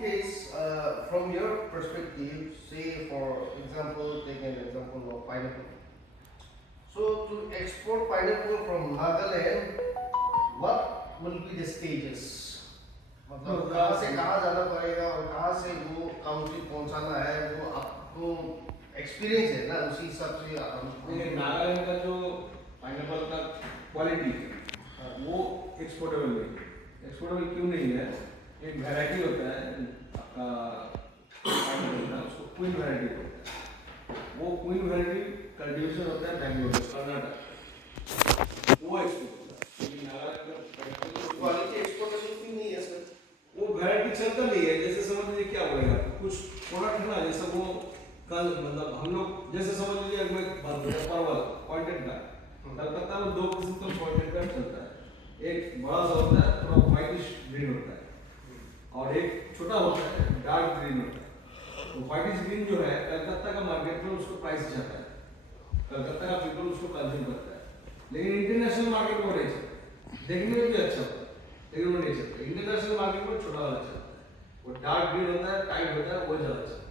case, from your perspective, say for example, take an example of pineapple. So to export pineapple from Nagaland, what will be the stages? मतलब कहाँ से कहाँ जाना पड़ेगा और कहाँ से वो काउंटी पहुँचाना है, वो आपको एक्सपीरियंस है ना, उसी हिसाब से हमको ये नागालैंड का जो पाइनएप्पल का क्वालिटी है वो एक्सपोर्टेबल नहीं है। एक्सपोर्टेबल क्यों नहीं है? एक वैरायटी होता है आपका पाइनएप्पल का, उसको क्वीन वैरायटी होता है। वो क्वीन वैरायटी कल्टीवेशन होता है बेंगलोर में, कर्नाटक, वो एक्सपोर्ट होता है। लेकिन नागालैंड का क्वालिटी एक्सपोर्टेशन क्यों नहीं है सर? वो वैरायटी चलता नहीं है। जैसे समझ लीजिए क्या बोलेगा, कुछ प्रोडक्ट है ना, जैसे वो कल मतलब हम लोग जैसे समझ लीजिए मैं बात करें परवल पॉइंटेड का, कलकत्ता में दो किस्म का पॉइंटेड का चलता है। एक बड़ा सा होता है थोड़ा व्हाइटिश ग्रीन होता है, और एक छोटा होता है डार्क ग्रीन होता है। तो व्हाइटिश ग्रीन जो है कलकत्ता का मार्केट में उसको प्राइस जाता है, कलकत्ता का पीपल उसको कंज्यूम करता है। लेकिन इंटरनेशनल मार्केट में नहीं चलता, देखने में भी अच्छा होता है लेकिन वो नहीं चलता। इंटरनेशनल मार्केट में छोटा वाला चलता है, वो डार्क ग्रीन होता है, टाइट होता है, वो ज़्यादा चलता है।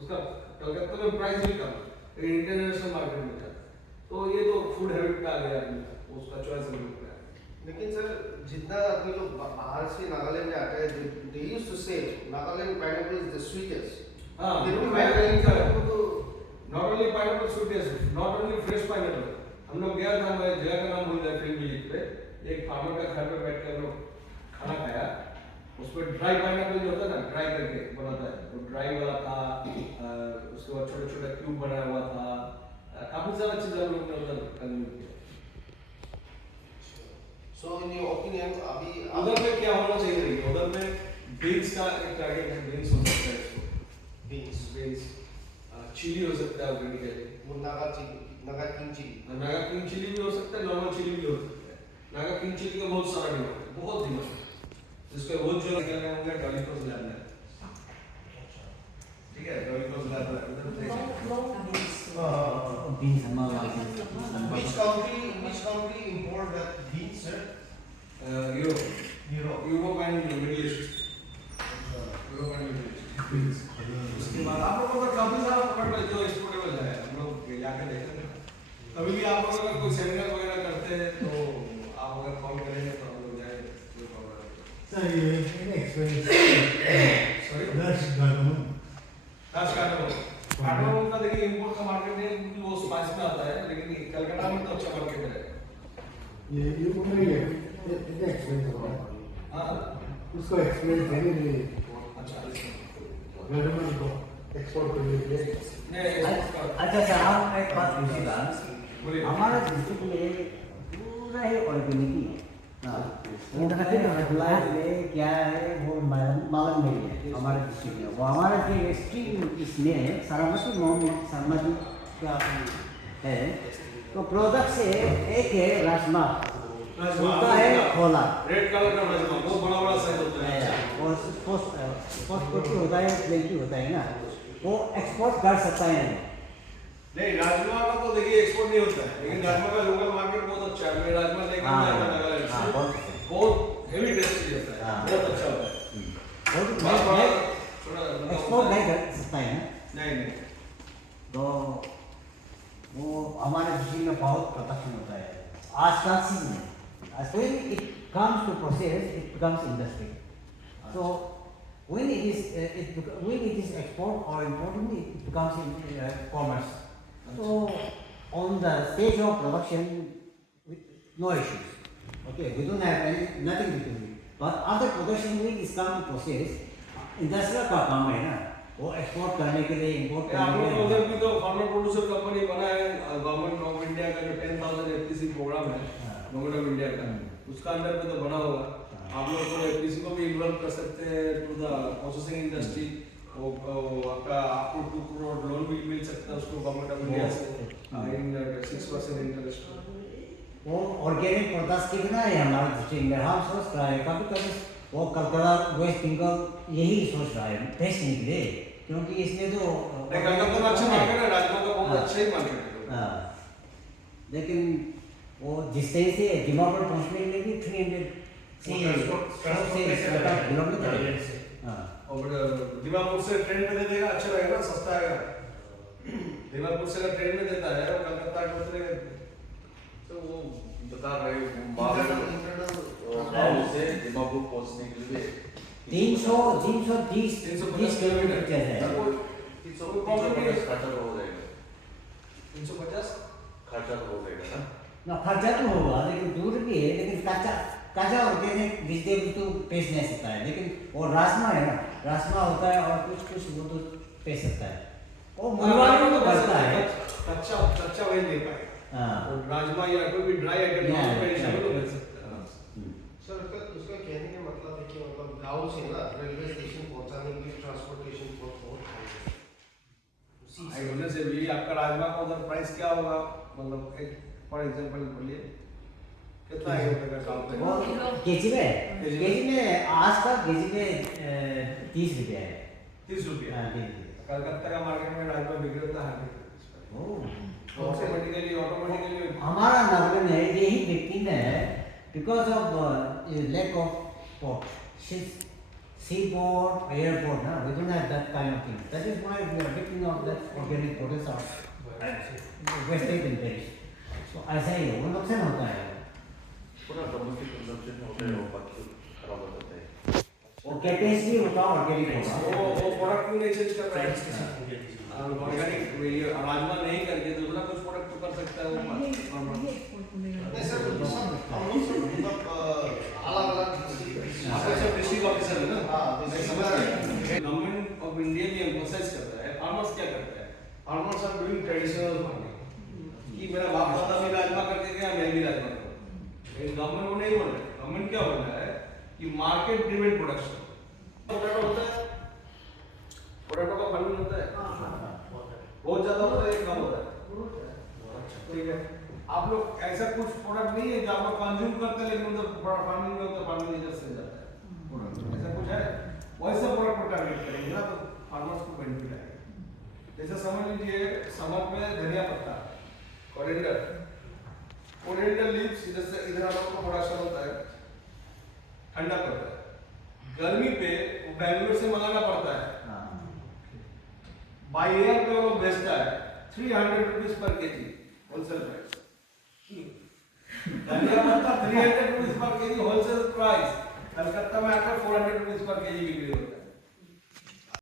उसका कलकत्ता में प्राइस भी कम है लेकिन इंटरनेशनल मार्केट में जाता है। तो ये तो फूड हैबिट पे आ गया आदमी का, उसका चॉइस है। लेकिन सर जितना आदमी लोग बाहर से नागालैंड में आते हैं, they used to say Nagaland pineapple is the sweetest. हाँ, फिर भी नागालैंड का तो not only pineapple sweetest, not only fresh pineapple. हम लोग गया था, मैं जगह का नाम भूल गया, फिल्म विजिट पे एक फार्मर का घर पे बैठ कर हम लोग खाना खाया। उसमें ड्राई पाइनएप्पल जो होता है ना, ड्राई करके बनाता है, वो ड्राई वाला था। उसके बाद छोटे छोटे क्यूब बनाया हुआ था। काफी सारा चीज हम लोग ने उधर कंज्यूम किया। सो इन योर ओपिनियन अभी उधर में क्या होना चाहिए? उधर में बीन्स का एक टारगेट है, बीन्स हो सकता है इसको, बीन्स चिली हो सकता है ऑर्गेनिकली, वो Naga king chilli, Naga king chilli भी हो सकता है, नॉर्मल चिली भी हो सकता है। नागा किंग चिली का बहुत सारा डिमांड है, बहुत डिमांड है। जिसके वो जो निकलने होंगे डॉलिकोस लैब में, ठीक है, डॉलिकोस लैब में उधर बीन्स हमारा which country import that beans sir? Europe and middle east, Europe and middle east. उसके बाद आप लोगों का काफी सारा प्रोडक्ट जो एक्सपोर्टेबल है, हम लोग जाके देखेंगे। कभी भी आप लोग अगर कोई सेमिनार वगैरह करते हैं तो आप अगर कॉल करेंगे तो हम लोग जाएंगे, कोई प्रॉब्लम नहीं। सर ये एक्सपीरियंस सॉरी दर्श गानों दास कार्डमम का देखिए इंपोर्ट का मार्केट है, क्योंकि वो स्पाइस में आता है, लेकिन कलकत्ता में तो अच्छा मार्केट है। ये ऊपर ही है, ये एक्सपीरियंस होगा। हाँ उसको एक्सपीरियंस है नहीं, अच्छा गवर्नमेंट को एक्सपोर्ट करने के लिए। अच्छा सर, आप एक बात पूछिएगा, बोलिए। हमारा डिस्ट्रिक्ट में पूरा ही ऑर्गेनिक ही है। में क्या है वो मालूम नहीं है हमारे डिस्ट्रिक्ट में। वो हमारा जो डिस्ट्रिक्ट इसमें सरामती मोहम्मद सरमदी का है, तो प्रोडक्ट से एक है राजमा, उनका है खोला, रेड कलर का राजमा, वो बड़ा बड़ा साइज होता है। और पोस्ट होता है, प्लेंटी होता है ना, वो एक्सपोर्ट कर सकता है। नहीं, राजमा का तो देखिए एक्सपोर्ट नहीं होता है, लेकिन राजमा का लोकल मार्केट बहुत अच्छा है। मैं राजमा लेकर आया था नागालैंड से, बहुत हेवी टेस्टी होता है, बहुत अच्छा होता है। एक्सपोर्ट नहीं कर सकता है ना, नहीं तो वो हमारे डिस्ट्रिक्ट में बहुत प्रोडक्शन होता है। आज का सीजन है, when it comes to process, it becomes industry. So when it is export or importing, it becomes commerce. So on the stage of production, no issues. Okay, we don't have nothing to do. But after production, when it comes to process, industrial का काम है ना, वो export करने के लिए, import आप करने लोग के लिए। उधर भी तो फार्मर प्रोड्यूसर कंपनी बना है, गवर्नमेंट ऑफ इंडिया का जो 10,000 एफपीसी प्रोग्राम है, गवर्नमेंट ऑफ इंडिया का, उसका अंडर में तो बना होगा। आप लोग तो एफपीसी को भी इन्वॉल्व कर सकते हैं टू द प्रोसेसिंग इंडस्ट्री। वो आपका आपको 2 करोड़ लोन भी मिल सकता है उसको गवर्नमेंट ऑफ इंडिया से इन 6% इंटरेस्ट। वो ऑर्गेनिक प्रोडक्ट्स कितना है हमारे डिस्ट्रिक्ट में, हम सोच रहे हैं कभी कभी वो कलकत्ता वेस्ट बंगाल यही सोच रहा है भेजने के लिए, क्योंकि इसमें तो कलकत्ता में अच्छा मार्केट है, राजमा का बहुत अच्छा ही मार्केट है। लेकिन वो जिस तरह से दिमाग पर पहुँचने के लिए भी 300 से किलोमीटर है। और दीमापुर से ट्रेन में दे देगा, अच्छा रहेगा, सस्ता आएगा। दीमापुर से अगर ट्रेन में देता है और कलकत्ता के उतरेगा तो वो बता रहे हो इंटरनल गाँव से दीमापुर पहुंचने के लिए 330 किलोमीटर है। 350 खर्चा तो हो जाएगा, 350 खर्चा तो हो जाएगा ना। ना खर्चा तो होगा, लेकिन दूर भी है, लेकिन कच्चा और कैसे वेजिटेबल तो पेश नहीं सकता है, लेकिन वो राजमा है ना, राजमा होता है और कुछ वो तो पेश सकता है, वो मुरवाड़ी में बढ़ता है। कच्चा वही ले पाएगा। हाँ। और राजमा या कोई भी dry item Yeah, non perishable तो yeah. मिल सकता है। सर उसका कहने का मतलब है कि मतलब गांव से ना रेलवे स्टेशन पहुंचाने के लिए ट्रांसपोर्टेशन कॉस्ट बहुत हाई आई होने से भी आपका राजमा का उधर प्राइस क्या होगा, मतलब एक फॉर एग्जांपल बोलिए कितना है रुपए का काम वो पे? केजी में आजकल केजी में 30 रुपया है। 30 रुपया। हाँ, 30 रुपया। कलकत्ता का मार्केट में राजमा बिक्री होता है 100 रुपये। ओह। ऑटोमेटिकली हमारा नगरन है यही बिकती है because of lack of port, seaport, airport, na, we don't have that kind of thing. That is why we are victim of that organic products of wastage and perish. So ऐसा ही है, वो नुकसान होता है। पूरा डोमेस्टिक कंजम्पशन होता है, वो बाकी खराब हो जाता है। वो कैपेसिटी भी होगा ऑर्गेनिक होगा। वो प्रोडक्ट क्यों नहीं चेंज कर रहा है? ऑर्गेनिक ये राजमा नहीं करके दूसरा कुछ प्रोडक्ट तो कर सकता है वो। नहीं सर, मतलब अलग-अलग आपका सब डिस्ट्रिक्ट ऑफिसर है ना? हाँ, मैं समझ गया। गवर्नमेंट ऑफ इंडिया भी एम्फसाइज करता है, फार्मर्स क्या करता है? Farmers are doing traditional farming. कि मेरा बाप दादा भी राजमा करते थे, मैं भी राजमा करूँ। लेकिन गवर्नमेंट वो नहीं बोल रहा है। गवर्नमेंट क्या बोल रहा है कि मार्केट ड्रिवन प्रोडक्शन। पोटैटो होता है, पोटैटो का फार्मिंग होता है, बहुत ज्यादा होता है, कम होता है। ठीक है, आप लोग ऐसा कुछ प्रोडक्ट नहीं है जो आप लोग कंज्यूम करते हैं लेकिन उधर फार्मिंग में होता है, फार्मिंग इधर से जाता है प्रोडक्ट, ऐसा कुछ है? वैसे प्रोडक्ट को टारगेट करेंगे ना तो फार्मर्स को बेनिफिट आएगा। जैसे समझ लीजिए समर में धनिया पत्ता, कोरिएंडर लीव्स इधर से इधर आप लोग का प्रोडक्शन होता है, ठंडा पड़ता है। गर्मी पे वो बैंगलोर से मंगाना पड़ता है, बाई एयर पे वो बेचता है 300 rupees per KG wholesale price. धनिया पत्ता 300 rupees per KG wholesale price, Calcutta में आकर 400 रुपीज पर केजी बिक्री होता है।